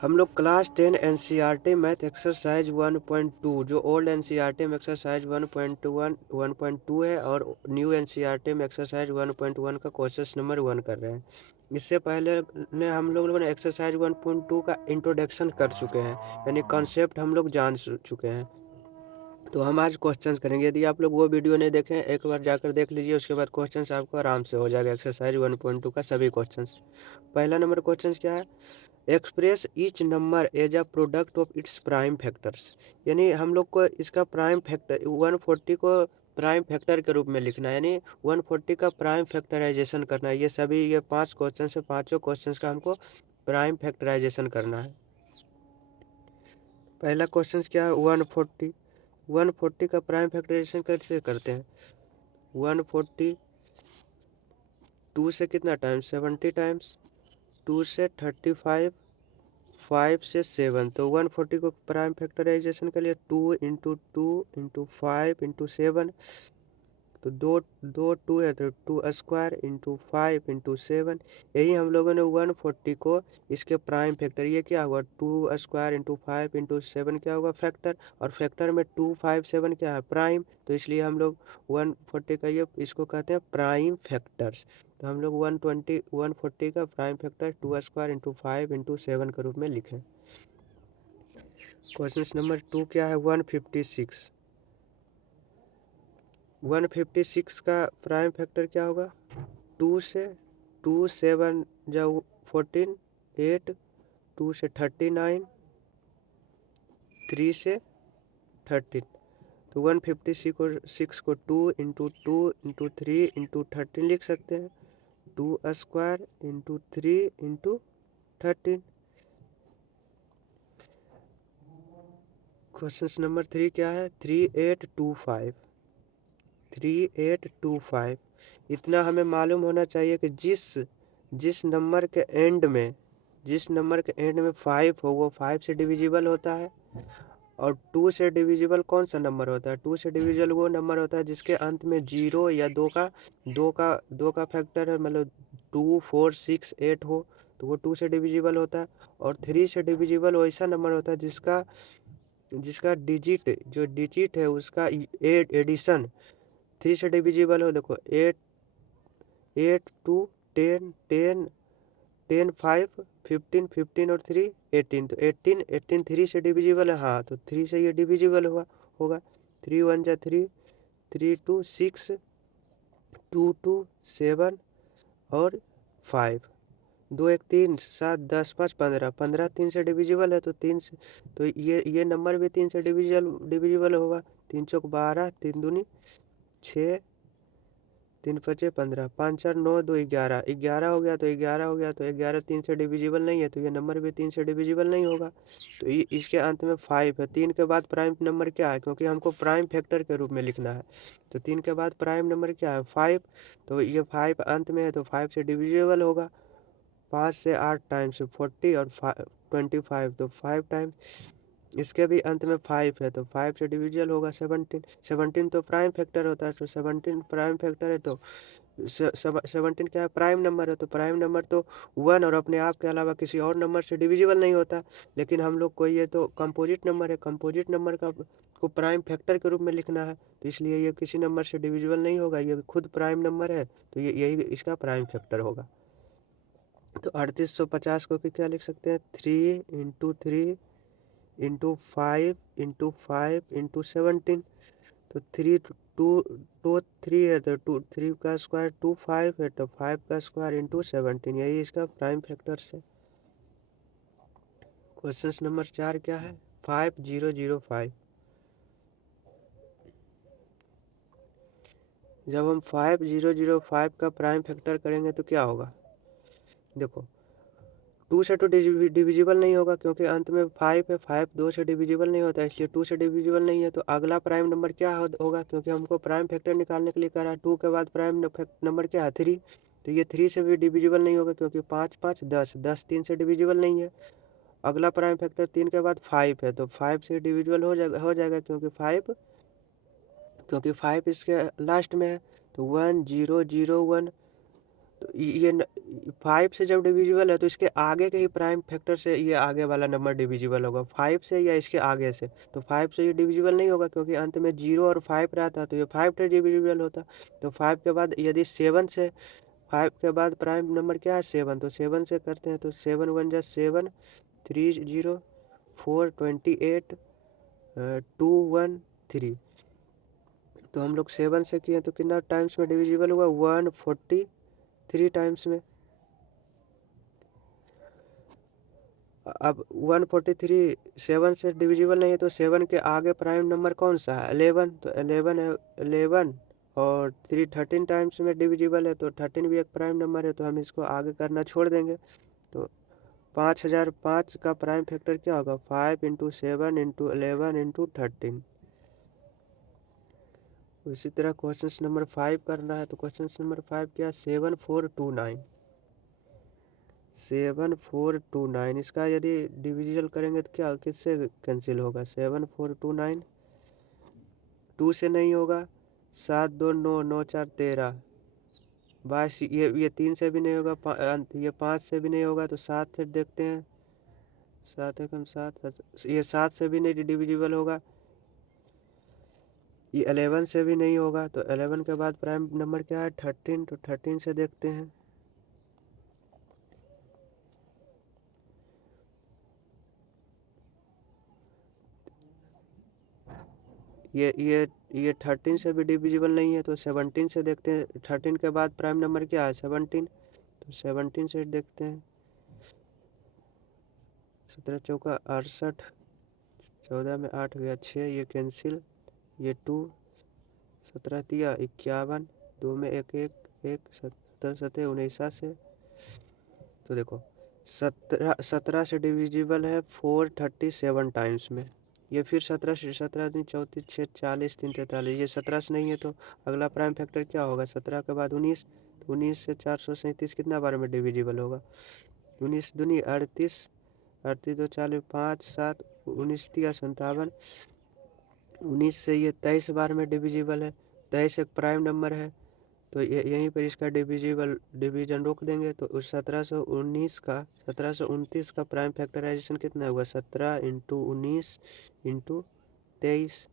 हम लोग class 10 NCERT math exercise 1.2 जो ओल्ड एनसीईआरटी में एक्सरसाइज 1.1 है और न्यू एनसीईआरटी में एक्सरसाइज 1.1 का क्वेश्चन नंबर 1 कर रहे हैं। इससे पहले ने हम लोगों ने एक्सरसाइज 1.2 का इंट्रोडक्शन कर चुके हैं, यानी कॉन्सेप्ट हम लोग जान चुके हैं। तो हम आज क्वेश्चंस करेंगे। यदि आप लोग वो वीडियो नहीं देखें, एक बार जाकर देख लीजिए, उसके बाद क्वेश्चंस आपको आराम से हो जाएगा। एक्सरसाइज 1.2 का सभी क्वेश्चंस। पहला नंबर क्वेश्चंस क्या है? Express each number as a product of its prime factors. यानी हम लोग को इसका प्राइम फैक्टर 140 को प्राइम फैक्टर के रूप में लिखना है, यानी 140 का प्राइम फैक्टराइजेशन करना है। ये सभी ये 5 क्वेश्चन है, पांचों क्वेश्चन का हमको प्राइम फैक्टराइजेशन करना है। पहला क्वेश्चन क्या है? 140 का प्राइम फैक्टराइजेशन कैसे करते हैं? 140 2 से कितना टाइम्स? 70 टाइम्स, 2 से 35, 5 से 7। तो 140 को प्राइम फैक्टराइजेशन के लिए 2 × 2 × 5 × 7। तो दो दो टू है तो 2² × 5 × 7। यही हम लोगों ने 140 को इसके प्राइम फैक्टर, ये क्या हुआ? 2² × 5 × 7 क्या होगा? फैक्टर। और फैक्टर में 2, 5, 7 क्या है? प्राइम। तो इसलिए हम लोग 140 का ये इसको कहते हैं प्राइम फैक्टर्स। तो हम लोग 140 का प्राइम फैक्टर 2² × 5 × 7 के रूप में लिखें। क्वेश्चन नंबर 2 क्या है? 156। 156 का प्राइम फैक्टर क्या होगा? 2 से 2, 7 जा 14, 8, 2 से 39, 3 से 13। तो 156 को 2 × 2 × 3 × 13 लिख सकते हैं। 2² × 3 × 13। क्वेश्चन नंबर 3 क्या है? 3825। 3825 इतना हमें मालूम होना चाहिए कि जिस नंबर के एंड में 5 हो वो 5 से डिविजिबल होता है। और 2 से डिविजिबल कौन सा नंबर होता है? 2 से डिविजिबल वो नंबर होता है जिसके अंत में 0 या 2 का फैक्टर है, मतलब 2, 4, 6, 8 हो तो वो 2 से डिविजिबल होता है। और 3 से डिविजिबल वैसा नंबर होता है जिसका डिजिट है उसका एडिशन 3 से डिविजिबल हो। देखो 8, 8, 2, 10, 10, 10, 5, 15, 15 और 3, 18। तो 18 3 से डिविजिबल है। हाँ, तो 3 से ये डिविजिबल होगा। 3 1 जा 3, 3 2 6, 2 2 7 और 5, 2 1 3 7 10 5 15, 15 3 से डिविजिबल है। तो 3 से तो ये नंबर भी 3 से डिविजिबल होगा। 3 चौक 12, 3 दूनी 6, 3 5 15, 5 4 9 2 11, 11 हो गया। तो 11 हो गया, तो 11 3 से डिविजिबल नहीं है, तो ये नंबर भी 3 से डिविजिबल नहीं होगा। तो इसके अंत में 5 है। 3 के बाद प्राइम नंबर क्या है? क्योंकि हमको प्राइम फैक्टर के रूप में लिखना है, तो 3 के बाद प्राइम नंबर क्या है? 5। तो ये 5 अंत में है तो 5 से डिविजिबल होगा। 5 से 8 टाइम्स 40 और 25, तो 5 टाइम्स। इसके भी अंत में 5 है तो 5 से डिविजिबल होगा 17। 17 तो प्राइम फैक्टर होता है, तो 17 प्राइम फैक्टर है तो 17 क्या है? प्राइम नंबर है। तो प्राइम नंबर तो 1 और अपने आप के अलावा किसी और नंबर से डिविजिबल नहीं होता। लेकिन हम लोग को ये तो कंपोजिट नंबर है, कंपोजिट नंबर का को प्राइम फैक्टर के रूप में लिखना है, तो इसलिए ये किसी नंबर से डिविजिबल नहीं होगा, ये खुद प्राइम नंबर है, तो यही इसका प्राइम फैक्टर होगा। तो 3850 को क्या लिख सकते हैं? 3 × 3 × 5 × 5 × 17। तो 3 2 2 3 है तो 2 3 का स्क्वायर 2 5 है तो 5 का स्क्वायर × 17, यही इसका प्राइम फैक्टर्स है। क्वेश्चन नंबर 4 क्या है? 5005। जब हम 5005 का प्राइम फैक्टर करेंगे तो क्या होगा? देखो 2 से तो डिविजिबल नहीं होगा, क्योंकि अंत में 5 है। 5 2 से डिविजिबल नहीं होता, इसलिए 2 से डिविजिबल नहीं है। तो अगला प्राइम नंबर क्या होगा? क्योंकि हमको प्राइम फैक्टर निकालने के लिए कह रहा है। 2 के बाद प्राइम नंबर क्या है? 3। तो ये 3 से भी डिविजिबल नहीं होगा, क्योंकि 5 5 10, 10 3 से डिविजिबल नहीं है। अगला प्राइम फैक्टर 3 के बाद 5 है, तो 5 से डिविजिबल हो जाएगा, क्योंकि 5 इसके लास्ट में है। तो 1 0 0 1 तो ये 5 से जब डिविजिबल है तो इसके आगे के ही प्राइम फैक्टर से ये आगे वाला नंबर डिविजिबल होगा, 5 से या इसके आगे से। तो 5 से ये डिविजिबल नहीं होगा क्योंकि अंत में 0 और 5 रहता, तो ये 5 से डिविजिबल होता। तो 5 के बाद यदि 7 से, 5 के बाद प्राइम नंबर क्या है 7, तो 7 से करते हैं तो 7 1 जा 7, 3 0 4 28 2 1 3। तो हम लोग 7 से किए तो कितना टाइम्स में डिविजिबल हुआ, 143 टाइम्स में। अब 143 7 से डिविजिबल नहीं है तो 7 के आगे प्राइम नंबर कौन सा है, 11। तो 11 है, 11 और 3 13 टाइम्स में डिविजिबल है, तो 13 भी एक प्राइम नंबर है, तो हम इसको आगे करना छोड़ देंगे। तो 5005 का प्राइम फैक्टर क्या होगा, 5 इंटू 7 इंटू 11 इंटू 13। इसी तरह क्वेश्चन नंबर 5 करना है, तो क्वेश्चन नंबर 5 क्या, 7429, 7429। इसका यदि डिविजल करेंगे तो क्या किससे कैंसिल होगा, 7429 2 से नहीं होगा, 7 2 9 9 4 13 22, ये 3 से भी नहीं होगा, ये 5 से भी नहीं होगा, तो 7 से देखते हैं, 7 एकम 7, ये 7 से भी नहीं डिविजिबल होगा, ये 11 से भी नहीं होगा। तो 11 के बाद प्राइम नंबर क्या है 13, तो 13 से देखते हैं, ये 13 से भी डिविजिबल नहीं है, तो 17 से देखते हैं। 13 के बाद प्राइम नंबर क्या है 17, तो 17 से देखते हैं, 17 चौका 68, 14 में 8 गया 6, ये कैंसिल, ये 2, 17 दिया 51, 2 में 1 1 1, 17 17 19 से। तो देखो 17 से डिविजिबल है 437 टाइम्स में। ये फिर 17 से, 17 दिन 34 6 40 3 43, ये 17 से नहीं है, तो अगला प्राइम फैक्टर क्या होगा 17 के बाद 19, तो 19 से 437 कितना बार में डिविजिबल होगा, 19 दूनी 38, 38 2 40 5 7 19 दिया 57, 19 से ये 23 बार में डिविजिबल है, 23 एक प्राइम नंबर है, तो यहीं पर इसका डिवीजन रोक देंगे। तो उस 1729 का प्राइम फैक्टराइजेशन कितना हुआ, 17 इंटू 19 इंटू 23,